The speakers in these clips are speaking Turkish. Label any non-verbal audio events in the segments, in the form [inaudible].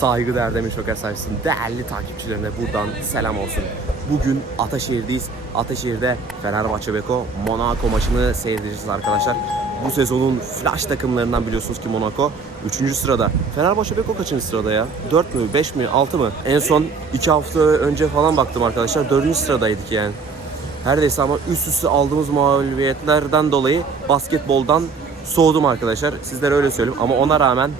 saygıdeğer Demir Şoker sayesinde değerli takipçilerine buradan selam olsun. Bugün Ataşehir'deyiz. Ataşehir'de Fenerbahçe Beko Monaco maçını seyredeceğiz arkadaşlar. Bu sezonun flash takımlarından biliyorsunuz ki Monaco 3. sırada. Fenerbahçe Beko kaçıncı sırada ya? 4 mü, 5 mi, 6 mı? En son 2 hafta önce falan baktım arkadaşlar. 4. sıradaydık yani. Her neyse ama üst üste aldığımız mağlubiyetlerden dolayı basketboldan soğudum arkadaşlar. Sizlere öyle söyleyeyim ama ona rağmen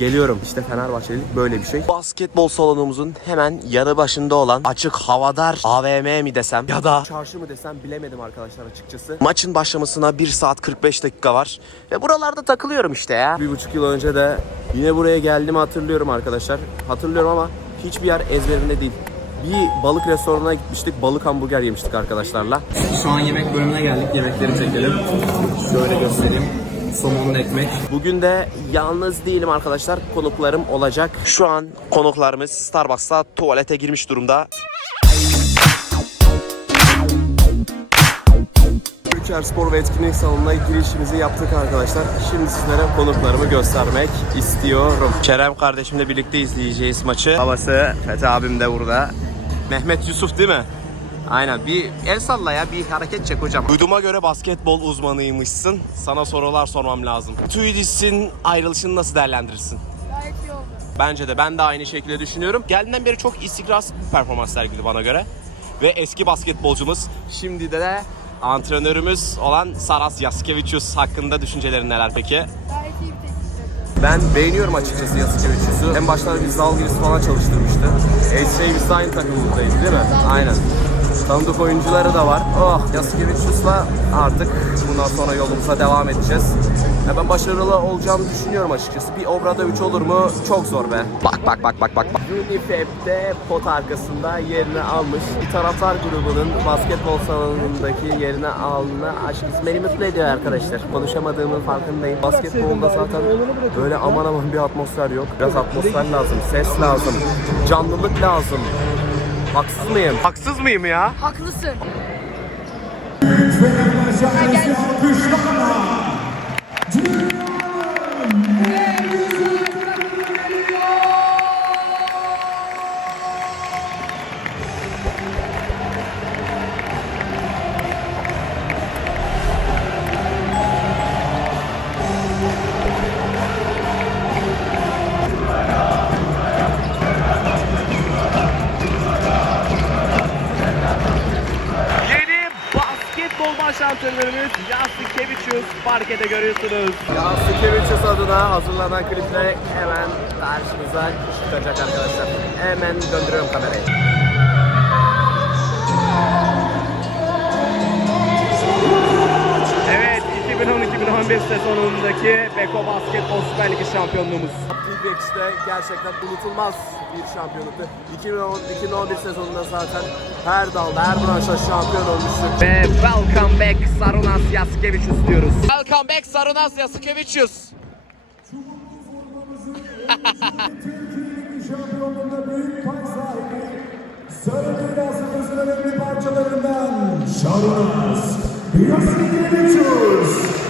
geliyorum. İşte Fenerbahçelik böyle bir şey. Basketbol salonumuzun hemen yanı başında olan açık havadar AVM mi desem ya da çarşı mı desem bilemedim arkadaşlar açıkçası. Maçın başlamasına 1 saat 45 dakika var ve buralarda takılıyorum işte ya. Bir buçuk yıl önce de yine buraya geldiğimi hatırlıyorum arkadaşlar. Hatırlıyorum ama hiçbir yer ezberimde değil. Bir balık restoranına gitmiştik. Balık hamburger yemiştik arkadaşlarla. Şu an yemek bölümüne geldik. Yemekleri çekelim. Şöyle göstereyim. Somonlu ekmek. Bugün de yalnız değilim arkadaşlar. Konuklarım olacak. Şu an konuklarımız Starbucks'ta tuvalete girmiş durumda. Ülker Spor ve Etkinlik Salonu'na girişimizi yaptık arkadaşlar. Şimdi sizlere konuklarımı göstermek istiyorum. Kerem kardeşimle birlikte izleyeceğiz maçı. Babası Fethi abim de burada. Mehmet Yusuf değil mi? Aynen bir el salla ya bir hareket çek hocam. Duyduğuma göre basketbol uzmanıymışsın. Sana sorular sormam lazım. Tuidis'in ayrılışını nasıl değerlendirirsin? Gayet iyi oldu. Bence de ben de aynı şekilde düşünüyorum. Geldiğinden beri çok istikrarsız bir performans sergiledi bana göre. Ve eski basketbolcumuz şimdi de antrenörümüz olan Saras Yaskevicius hakkında düşüncelerin neler peki? Gayet iyi bir. Ben beğeniyorum açıkçası Yaskevicius'u. En başlarda biz Zalgiris falan çalıştırmıştı. Eskişehir biz de aynı takımımızdayız değil mi? Aynen. Tanıdık oyuncuları da var. Oh, Yaskevicius'la artık bundan sonra yolumuza devam edeceğiz. Ya ben başarılı olacağımı düşünüyorum açıkçası. Bir Obra'da 3 olur mu? Çok zor be. Bak bak bak bak bak. Unifep'te pot arkasında yerini almış. Bir taraftar grubunun basketbol salonundaki yerini alma açıkçası beni mutlu ediyor arkadaşlar. Konuşamadığımın farkındayım. Basketbolda zaten böyle aman aman bir atmosfer yok. Biraz atmosfer lazım, ses lazım, canlılık lazım. Haksız mıyım? Haksız mıyım ya? Haklısın. Yeni baş antrenörümüz Yasikevicius parkede görüyorsunuz. Yasikevicius adına hazırlanan kliple hemen karşınıza çıkacak arkadaşlar. Hemen döndürüyorum kamerayı. 2010-2011 sezonundaki Beko Basketbol Süper Ligi şampiyonluğumuz. T-Rex'te gerçekten unutulmaz bir şampiyonluktu. 2010-2011 sezonunda zaten her dalda, her branşta şampiyon olmuştuk. Ve welcome back Sarunas Yasikevicius diyoruz. Welcome back Sarunas Yasikevicius. şampiyonluğunda büyük pay sahibi Sarı Dünyası'nın önemli parçalarından Şarunas Yasikevicius.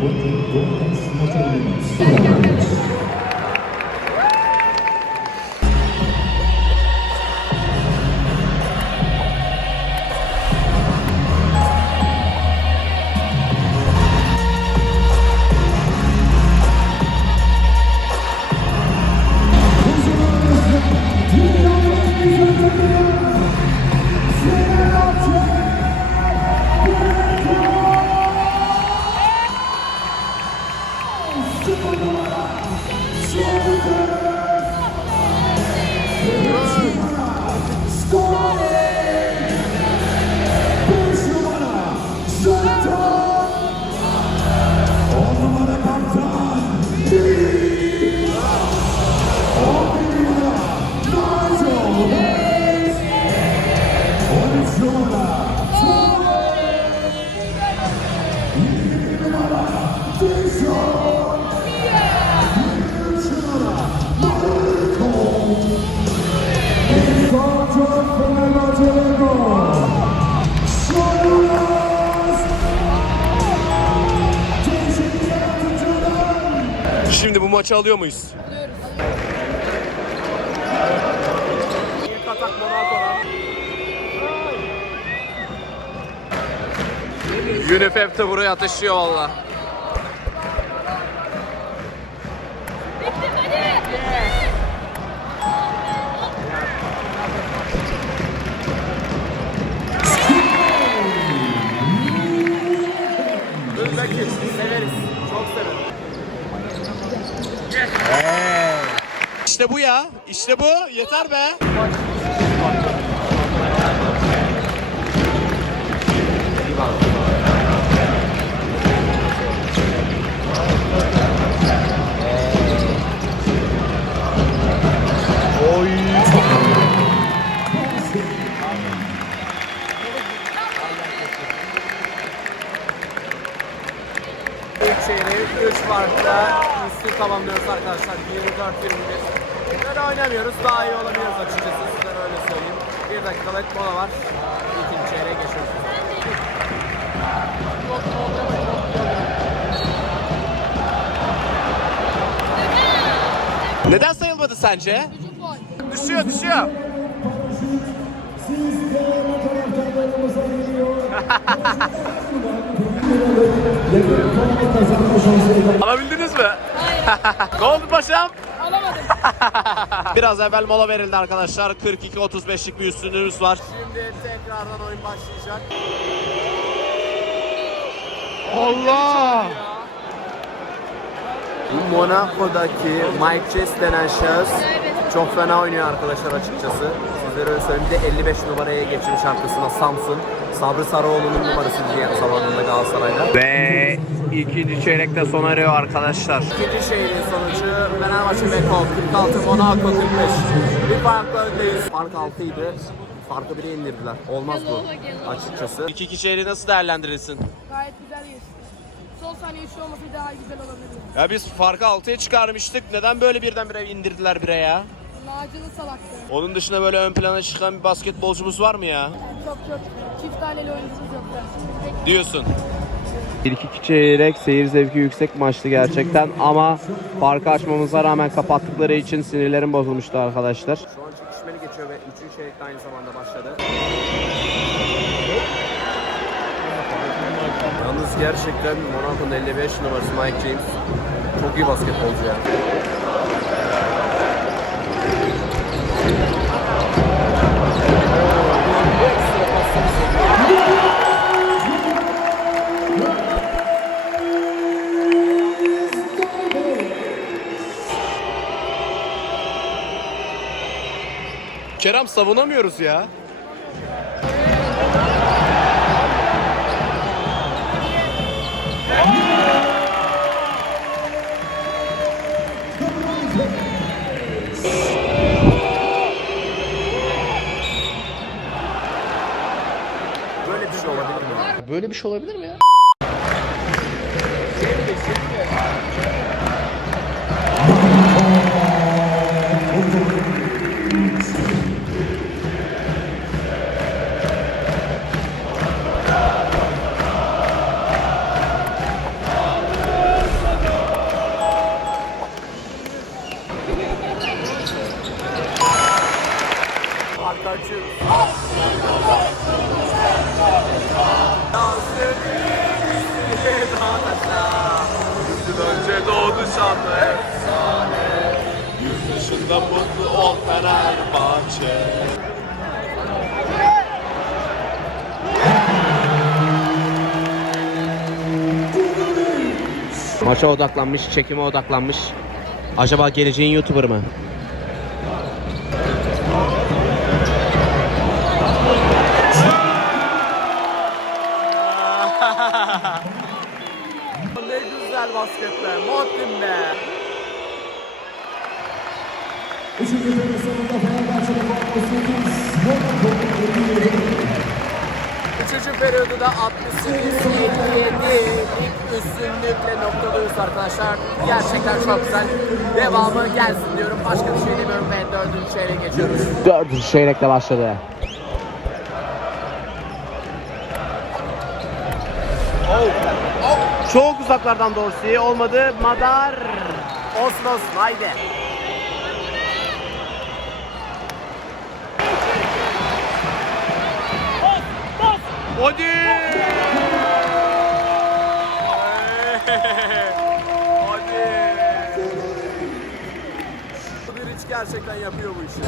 Gracias. Maçı alıyor muyuz? Alıyoruz. İlk atak de buraya ateşliyor valla. İşte bu ya. İşte bu. Yeter be. İlk çeyreği 3 farkla üstü tamamlıyoruz arkadaşlar. 24-21. Böyle oynamıyoruz. Daha iyi olabiliriz açıkçası. Size öyle söyleyeyim. Bir dakikalık mola var. İkinci çeyreğe geçiyoruz. Neden sayılmadı sence? Düşüyor düşüyor. [laughs] Alabildiniz mi? Hayır. [laughs] Ne oldu paşam? Alamadım. [laughs] Biraz evvel mola verildi arkadaşlar. 42-35'lik bir üstünlüğümüz var. Şimdi tekrardan oyun başlayacak. Allah! Monaco'daki Mike Chess denen şahıs çok fena oynuyor arkadaşlar açıkçası. Sizlere öyle söyleyeyim. De 55 numaraya geçmiş arkasına Samsun. Sabri Sarıoğlu'nun numarası diye zamanında Galatasaray'da. Ve ikinci çeyrekte sona eriyor arkadaşlar. İkinci şehrin sonucu Fenerbahçe Beko 46, Monaco 45. Bir farkla öndeyiz. Fark 6 idi. Farkı 1'e indirdiler. Olmaz bu açıkçası. İki iki çeyreği nasıl değerlendirirsin? Gayet güzel geçti. Son saniye şu olması daha güzel olabilirdi. Ya biz farkı 6'ya çıkarmıştık. Neden böyle birdenbire indirdiler bire ya? Naci'nin salaktı. Onun dışında böyle ön plana çıkan bir basketbolcumuz var mı ya? Çok çok çift taneli oyuncumuz yoktu. Diyorsun. İlk iki çeyrek seyir zevki yüksek maçtı gerçekten ama farkı açmamıza rağmen kapattıkları için sinirlerim bozulmuştu arkadaşlar. Şu geçiyor ve 3. çeyrek aynı zamanda başladı. Yalnız gerçekten Monaco'nun 55 numarası Mike James çok iyi basketbolcu ya. Kerem savunamıyoruz ya. Böyle bir şey olabilir mi? Böyle bir şey olabilir mi ya? Farkı açıyoruz. Önce doğdu şanlı efsane Yurt dışında mutlu ol Fenerbahçe Maça odaklanmış, çekime odaklanmış. Acaba geleceğin YouTuber mı? Güzel basket be, Modrim be. Üçüncü devre sonunda Fenerbahçe'de 38, Monaco 57. Üçüncü periyodu da 68-57'lik üstünlükle noktalıyoruz arkadaşlar. Gerçekten çok güzel. Devamı gelsin diyorum. Başka bir şey demiyorum ve dördüncü çeyreğe geçiyoruz. Dördüncü çeyrekle başladı. Çok uzaklardan Dorsey olmadı. Madar Olsun olsun haydi. Hadi! Hadi. Modric gerçekten yapıyor bu işi.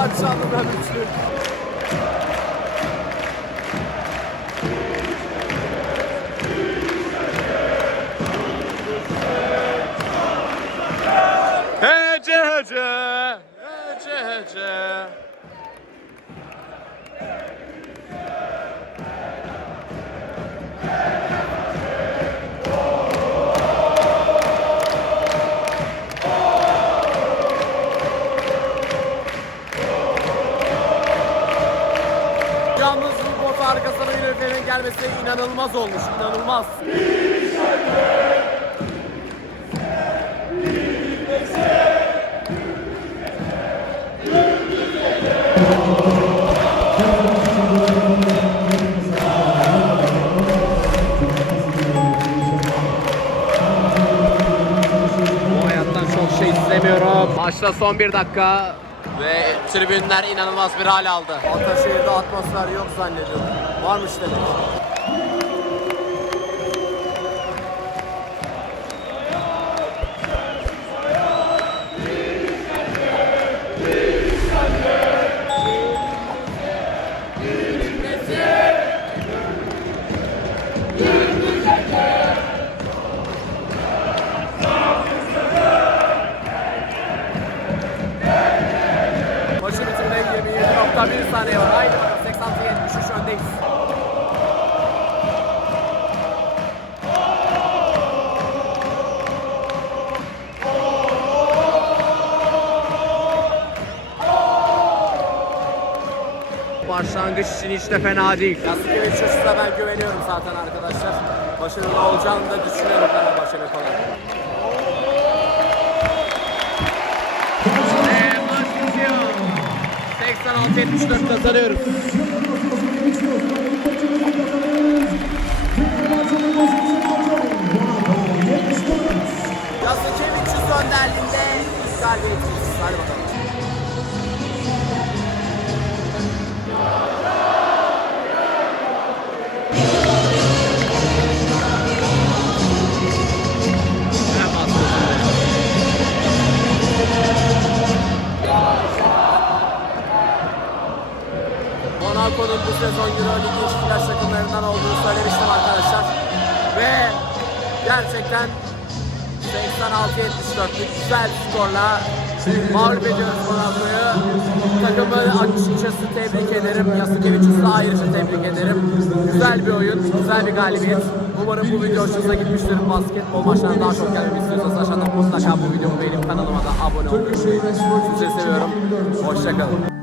Sert açanlıdan üçlü. Gelmesi inanılmaz olmuş. inanılmaz. Bu hayattan çok şey istemiyorum. Maçta son bir dakika ve tribünler inanılmaz bir hal aldı. Ataşehir'de atmosfer yok zannediyorum. Varmış demek. Başlangıç için hiç de fena değil. Yasikeviç açısına ben güveniyorum zaten arkadaşlar. Başarılı olacağını da düşünüyorum Fenerbahçe olarak. Ve maç bitiyor. 86-74 kazanıyoruz. Yasikeviç önderliğinde galibiyetimiz. Hadi bakalım. Monaco'nun bu sezon Euroleague iş flash takımlarından olduğunu söylemiştim arkadaşlar. Ve gerçekten 86-74'lük güzel skorla mağlup ediyoruz Monaco'yu. Takımı açıkçası tebrik ederim. Yasukevicius'u ayrıca tebrik ederim. Güzel bir oyun, güzel bir galibiyet. Umarım bu video hoşunuza gitmiştir. Basketbol maçlarından daha çok gelmek istiyorsanız aşağıdan mutlaka bu videomu beğenip kanalıma da abone olmayı unutmayın. Sizi seviyorum. Hoşçakalın.